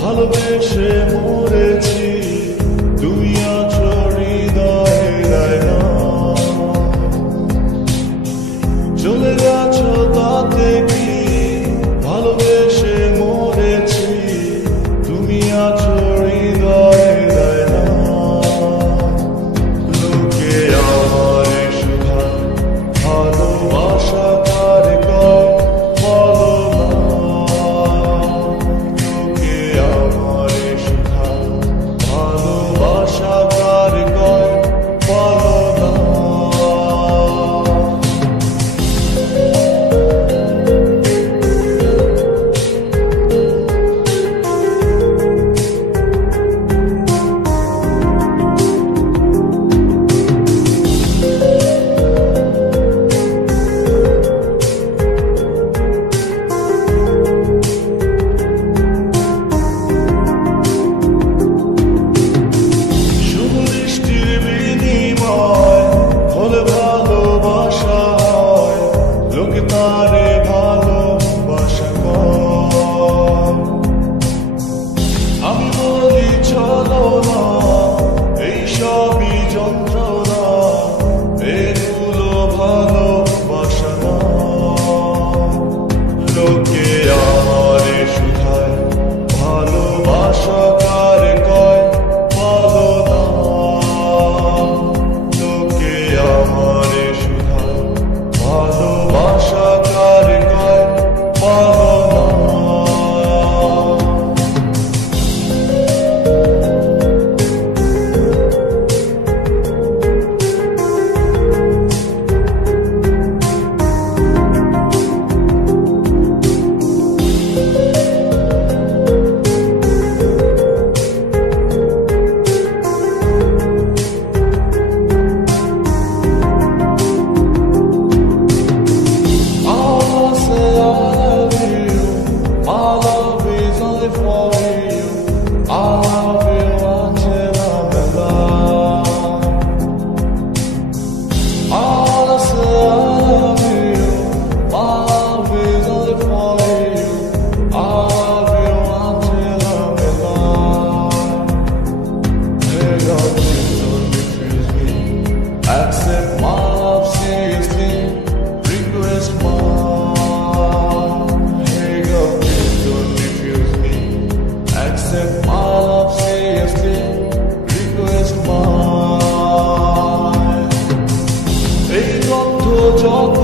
ভালোবেসে মরেছি, তুমি আছো হৃদয়ে না। চলে গেছো তাতে কি, ভালোবেসে মরেছি, তুমি আছো হৃদয়ে না। লোকে আমারে শুধু ভালোবাসা কার কয় বলো না। লোকে আমারে শুধু ভালোবাসা কার কয় বলো না। তারে ভালোবাসা আমি বলি চলো না, এই সবই যন্ত্রণা, এগুলো ভালোবাসা না। লোকে আমারে শুধায় ভালোবাসা কার কয় বলো না। লোকে আমারে শুধায় ভালোবাসা কার কয় বলো না। Accept my love seriously, request mine. Hey girl, please don't refuse me. Accept my love seriously, request mine. এই তথ্য যত